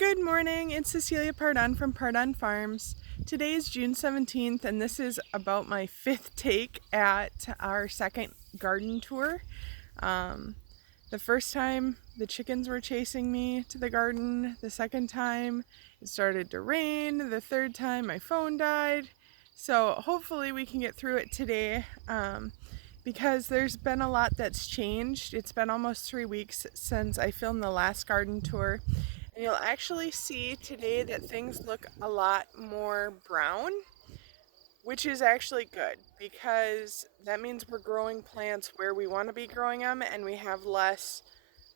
Good morning, it's Cecilia Pardon from Pardon Farms. Today is June 17th and this is about my fifth take at our second garden tour. The first time the chickens were chasing me to the garden, the second time it started to rain, the third time my phone died. So hopefully we can get through it today because there's been a lot that's changed. It's been almost 3 weeks since I filmed the last garden tour. And you'll actually see today that things look a lot more brown, which is actually good because that means we're growing plants where we want to be growing them and we have less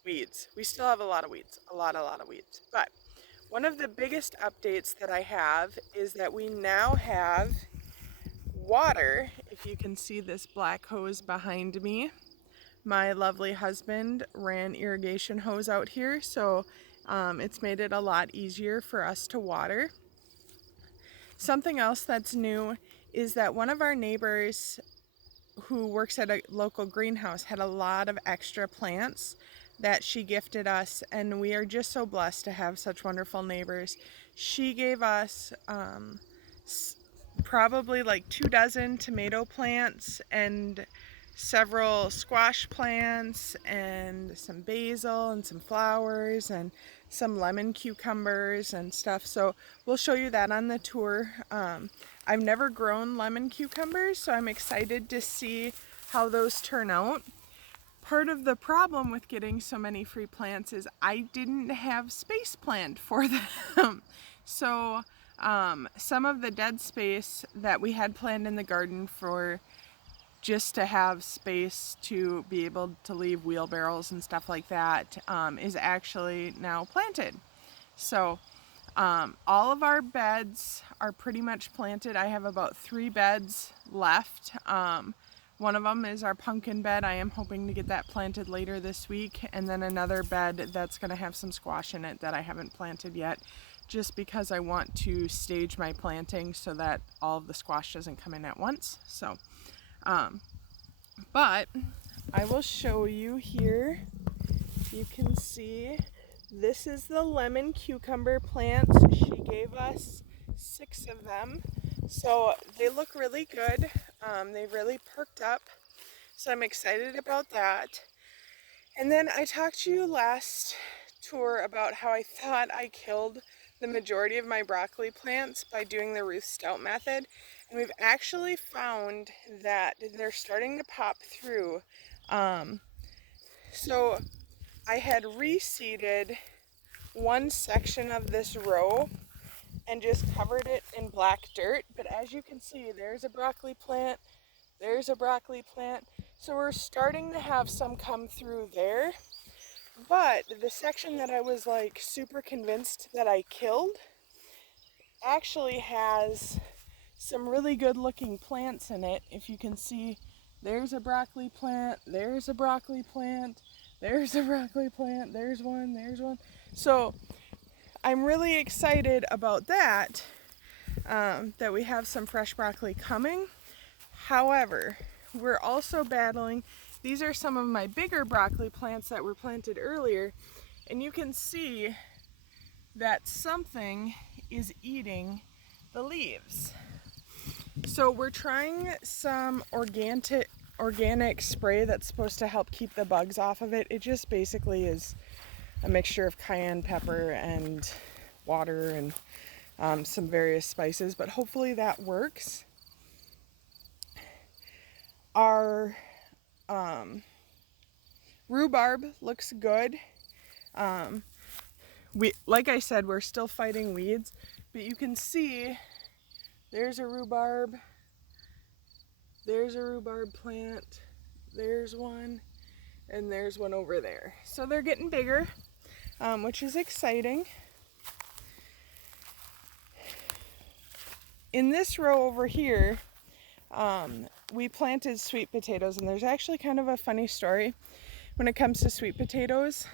weeds. We still have a lot of weeds, a lot of weeds. But one of the biggest updates that I have is that we now have water. If you can see this black hose behind me, my lovely husband ran irrigation hose out here, so it's made it a lot easier for us to water. Something else that's new is that one of our neighbors who works at a local greenhouse had a lot of extra plants that she gifted us, and we are just so blessed to have such wonderful neighbors. She gave us probably like 24 tomato plants and several squash plants and some basil and some flowers and some lemon cucumbers and stuff. So we'll show you that on the tour. I've never grown lemon cucumbers, so I'm excited to see how those turn out. Part of the problem with getting so many free plants is I didn't have space planned for them. So some of the dead space that we had planned in the garden for just to have space to be able to leave wheelbarrows and stuff like that is actually now planted. So all of our beds are pretty much planted. I have about 3 beds left. One of them is our pumpkin bed. I am hoping to get that planted later this week, and then another bed that's going to have some squash in it that I haven't planted yet, just because I want to stage my planting so that all of the squash doesn't come in at once. So but I will show you here. You can see this is the lemon cucumber plants. She gave us 6 of them, so they look really good. They've really perked up, so I'm excited about that. And then I talked to you last tour about how I thought I killed the majority of my broccoli plants by doing the Ruth Stout method, and we've actually found that they're starting to pop through. So I had reseeded one section of this row and just covered it in black dirt, but as you can see, there's a broccoli plant, there's a broccoli plant, so we're starting to have some come through there. But the section that I was like super convinced that I killed actually has some really good looking plants in it. If you can see, there's a broccoli plant, there's a broccoli plant, there's a broccoli plant, there's one, there's one. So I'm really excited about that, that we have some fresh broccoli coming. However, we're also battling, these are some of my bigger broccoli plants that were planted earlier, and you can see that something is eating the leaves. So we're trying some organic spray that's supposed to help keep the bugs off of it. It just basically is a mixture of cayenne pepper and water and some various spices, but hopefully that works. Our rhubarb looks good. Like I said, we're still fighting weeds, but you can see there's a rhubarb plant, there's one, and there's one over there. So they're getting bigger, which is exciting. In this row over here, we planted sweet potatoes, and there's actually kind of a funny story when it comes to sweet potatoes.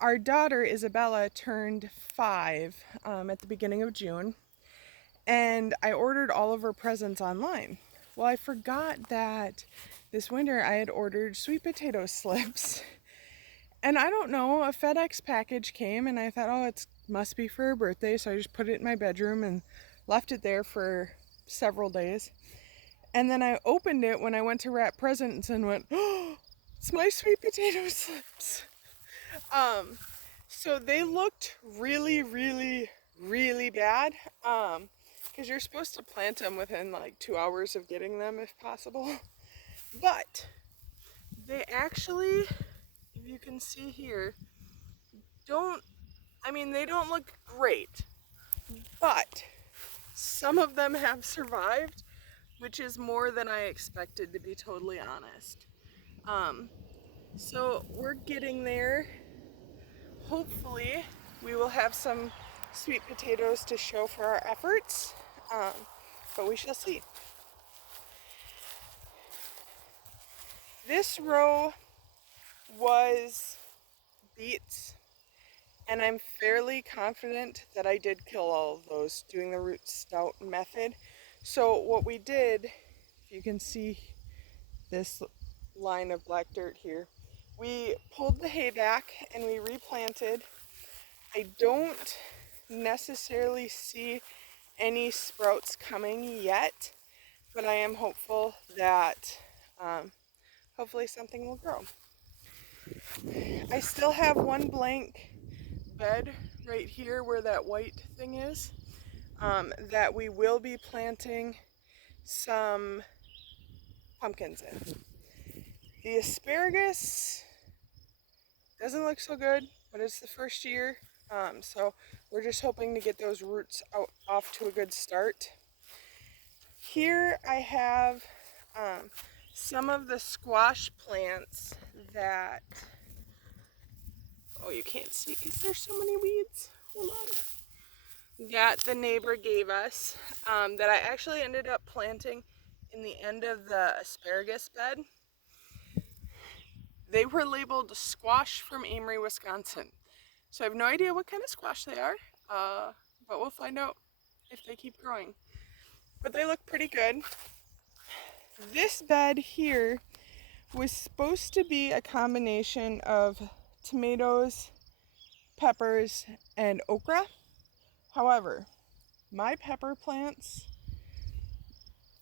Our daughter Isabella turned 5 at the beginning of June, and I ordered all of her presents online. Well, I forgot that this winter I had ordered sweet potato slips, And I don't know, a FedEx package came and I thought, oh, it must be for her birthday. So I just put it in my bedroom and left it there for several days. And then I opened it when I went to wrap presents and went, oh, it's my sweet potato slips. So they looked really, really, really bad. Because you're supposed to plant them within like 2 hours of getting them if possible. But they actually, if you can see here, they don't look great, but some of them have survived, which is more than I expected, to be totally honest. So we're getting there. Hopefully we will have some sweet potatoes to show for our efforts, but we shall see. This row was beets, and I'm fairly confident that I did kill all of those doing the root stout method. So what we did, if you can see this line of black dirt here, we pulled the hay back and we replanted. I don't necessarily see any sprouts coming yet, but I am hopeful that hopefully something will grow. I still have one blank bed right here where that white thing is, that we will be planting some pumpkins in. The asparagus doesn't look so good, but it's the first year, so we're just hoping to get those roots off to a good start. Here I have some of the squash plants that, oh, you can't see because there's so many weeds. Hold on. That the neighbor gave us, that I actually ended up planting in the end of the asparagus bed. They were labeled squash from Amory, Wisconsin. So I have no idea what kind of squash they are, but we'll find out if they keep growing. But they look pretty good. This bed here was supposed to be a combination of tomatoes, peppers, and okra. However, my pepper plants,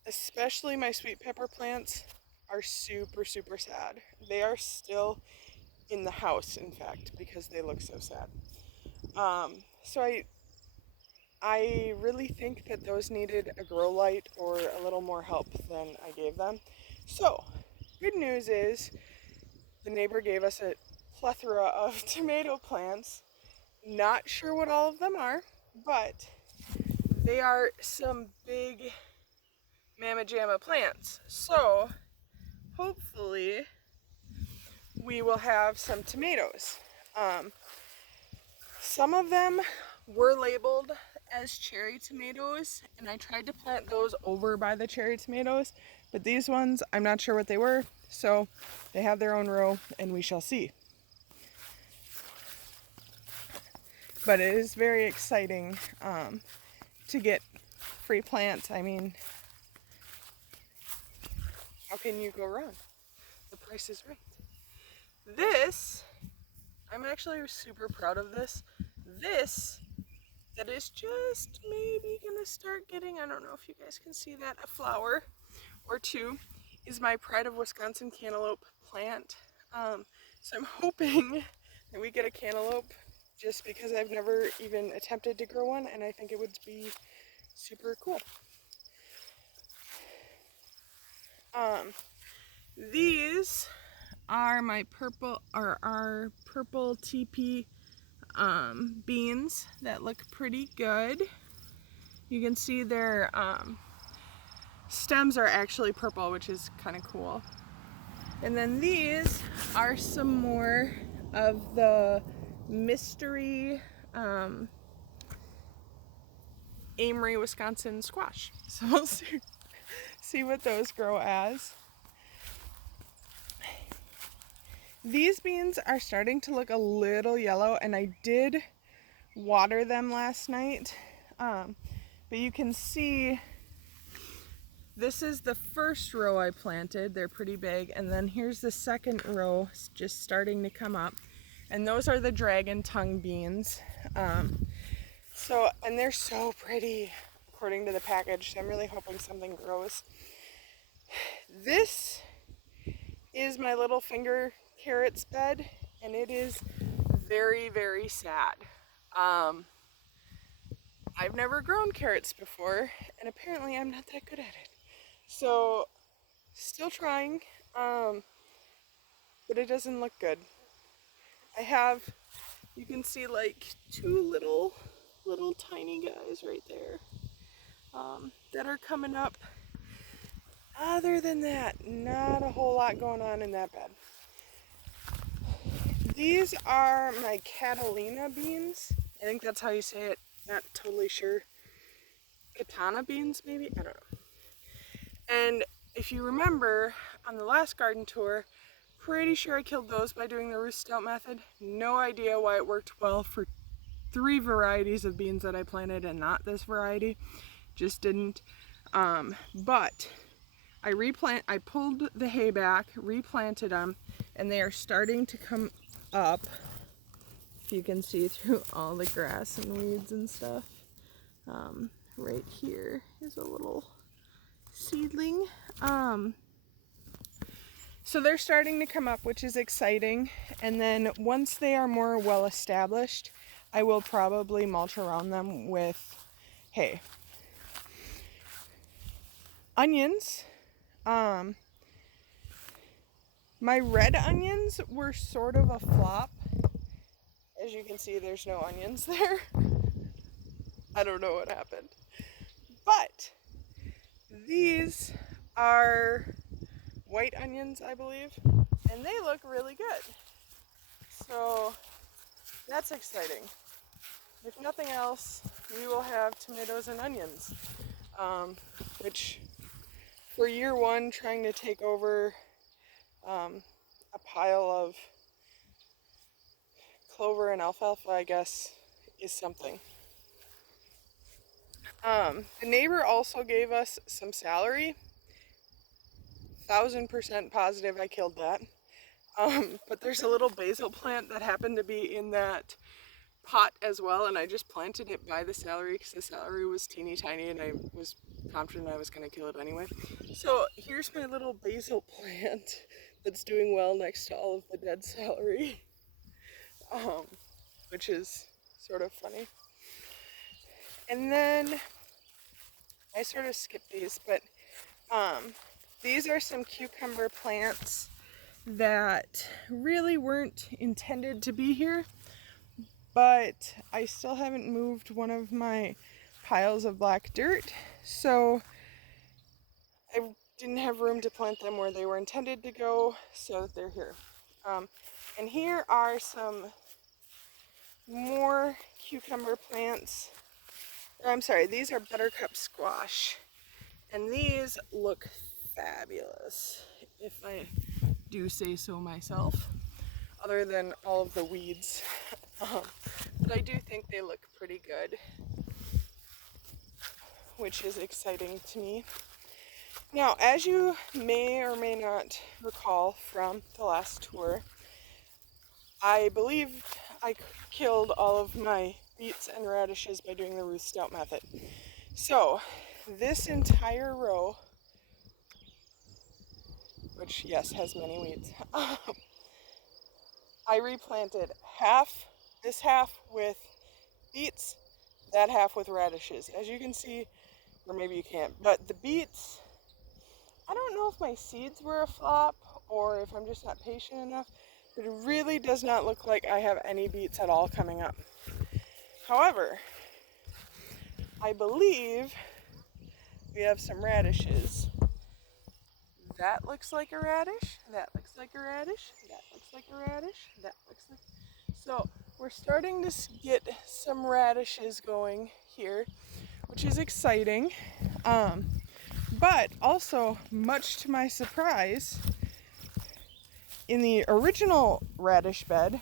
especially my sweet pepper plants, are super, super sad. They are still in the house, in fact, because they look so sad. So I really think that those needed a grow light or a little more help than I gave them. So, good news is the neighbor gave us a plethora of tomato plants. Not sure what all of them are, but they are some big mamma jamma plants. So, hopefully we will have some tomatoes. Some of them were labeled as cherry tomatoes, and I tried to plant those over by the cherry tomatoes, but these ones, I'm not sure what they were, so they have their own row, and we shall see. But it is very exciting to get free plants. I mean, how can you go wrong? The price is right. This, I'm actually super proud of this. This, that is just maybe gonna start getting, I don't know if you guys can see that, a flower or two, is my Pride of Wisconsin cantaloupe plant. So I'm hoping that we get a cantaloupe, just because I've never even attempted to grow one and I think it would be super cool. These are my our purple TP beans that look pretty good. You can see their stems are actually purple, which is kind of cool. And then these are some more of the mystery Amory, Wisconsin squash. So we'll see what those grow as. These beans are starting to look a little yellow, and I did water them last night. But you can see this is the first row I planted. They're pretty big. And then here's the second row just starting to come up. And those are the dragon tongue beans. And they're so pretty according to the package, so I'm really hoping something grows. This is my little finger carrots bed, and it is very, very sad. I've never grown carrots before, and apparently I'm not that good at it. So, still trying, but it doesn't look good. I have, you can see like two little tiny guys right there that are coming up. Other than that, not a whole lot going on in that bed. These are my Catalina beans. I think that's how you say it. Not totally sure. Katana beans, maybe? I don't know. And if you remember, on the last garden tour, pretty sure I killed those by doing the roost out method. No idea why it worked well for 3 varieties of beans that I planted and not this variety. Just didn't. But I pulled the hay back, replanted them, and they are starting to come up. If you can see through all the grass and weeds and stuff. Right here is a little seedling. So they're starting to come up, which is exciting. And then once they are more well established, I will probably mulch around them with hay. Onions. My red onions were sort of a flop. As you can see, there's no onions there. I don't know what happened. But these are white onions, I believe, and they look really good. So that's exciting. If nothing else, we will have tomatoes and onions, which for year one, trying to take over a pile of clover and alfalfa, I guess, is something. The neighbor also gave us some celery. 1000% positive I killed that. But there's a little basil plant that happened to be in that pot as well, and I just planted it by the celery because the celery was teeny tiny and I was confident I was going to kill it anyway. So here's my little basil plant that's doing well next to all of the dead celery, which is sort of funny. And then I sort of skipped these, but these are some cucumber plants that really weren't intended to be here, but I still haven't moved one of my piles of black dirt, so I didn't have room to plant them where they were intended to go, so they're here. And here are some more cucumber plants. I'm sorry, these are buttercup squash, and these look fabulous, if I do say so myself, other than all of the weeds. But I do think they look pretty good, which is exciting to me. Now, as you may or may not recall from the last tour, I believe I killed all of my beets and radishes by doing the roost out method. So this entire row, which yes has many weeds, I replanted this half with beets, that half with radishes. As you can see, or maybe you can't, but the beets, I don't know if my seeds were a flop or if I'm just not patient enough, but it really does not look like I have any beets at all coming up. However, I believe we have some radishes. That looks like a radish, that looks like a radish, that looks like a radish, that looks like... So we're starting to get some radishes going here, which is exciting. But also, much to my surprise, in the original radish bed,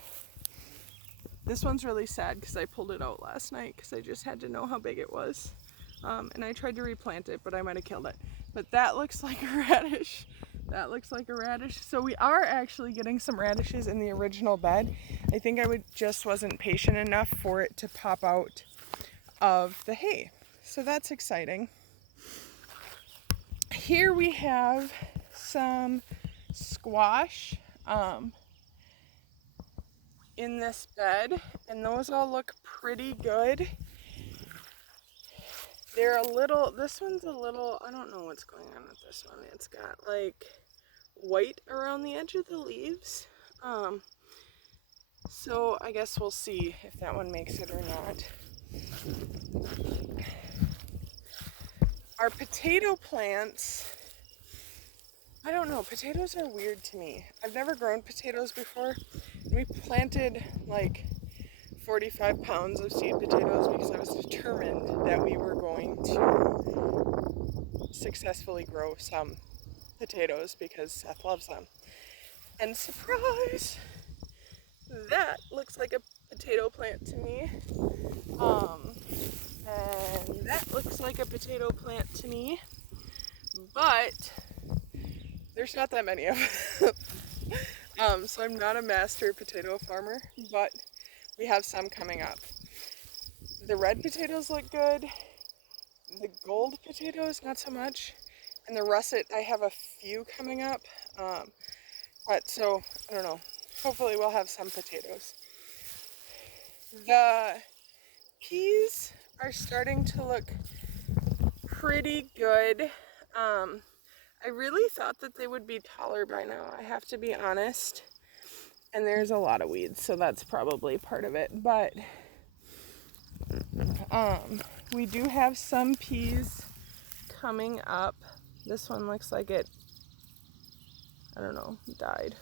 this one's really sad because I pulled it out last night because I just had to know how big it was. And I tried to replant it, but I might have killed it. But that looks like a radish. That looks like a radish. So we are actually getting some radishes in the original bed. I think just wasn't patient enough for it to pop out of the hay. So that's exciting. Here we have some squash in this bed, and those all look pretty good. They're this one's a little, I don't know what's going on with this one. It's got like white around the edge of the leaves. So I guess we'll see if that one makes it or not. Our potato plants, I don't know, potatoes are weird to me. I've never grown potatoes before. We planted like 45 pounds of seed potatoes because I was determined that we were going to successfully grow some potatoes because Seth loves them. And surprise! That looks like a potato plant to me. And that looks like a potato plant to me. But there's not that many of them. So I'm not a master potato farmer, but we have some coming up. The red potatoes look good. The gold potatoes, not so much. And the russet, I have a few coming up. But so, I don't know. Hopefully we'll have some potatoes. The peas are starting to look pretty good. I really thought that they would be taller by now, I have to be honest. And there's a lot of weeds, so that's probably part of it. But we do have some peas coming up. This one looks like it, I don't know, died.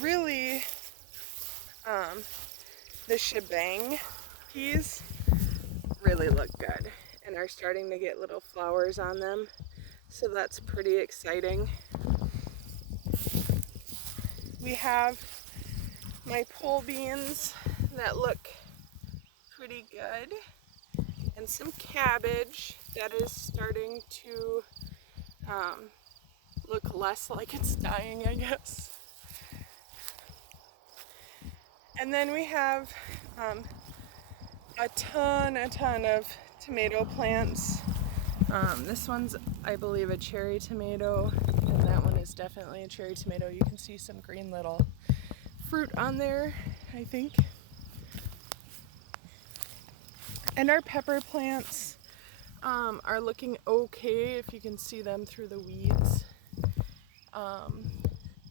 Really, the shebang peas really look good and are starting to get little flowers on them. So that's pretty exciting. We have my pole beans that look pretty good, and some cabbage that is starting to look less like it's dying, I guess. And then we have a ton of tomato plants. This one's, I believe, a cherry tomato, and that one is definitely a cherry tomato. You can see some green little fruit on there, I think. And our pepper plants are looking okay, if you can see them through the weeds.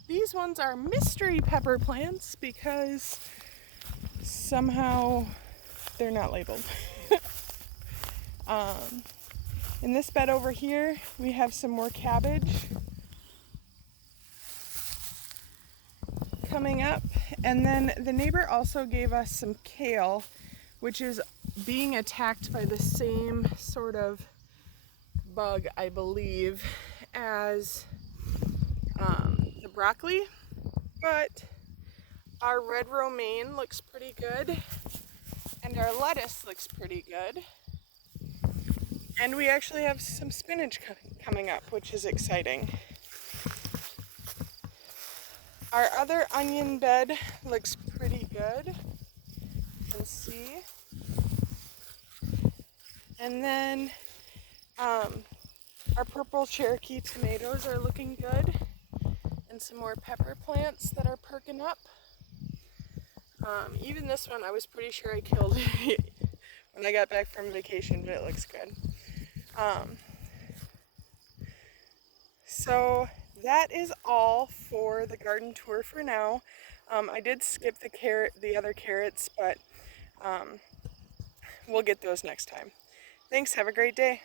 These ones are mystery pepper plants because somehow they're not labeled. In this bed over here, we have some more cabbage coming up. And then the neighbor also gave us some kale, which is being attacked by the same sort of bug, I believe, as the broccoli. But our red romaine looks pretty good, and our lettuce looks pretty good. And we actually have some spinach coming up, which is exciting. Our other onion bed looks pretty good, you can see. And then our purple Cherokee tomatoes are looking good, and some more pepper plants that are perking up. Even this one, I was pretty sure I killed when I got back from vacation, but it looks good. So that is all for the garden tour for now. I did skip the other carrots, but we'll get those next time. Thanks, have a great day.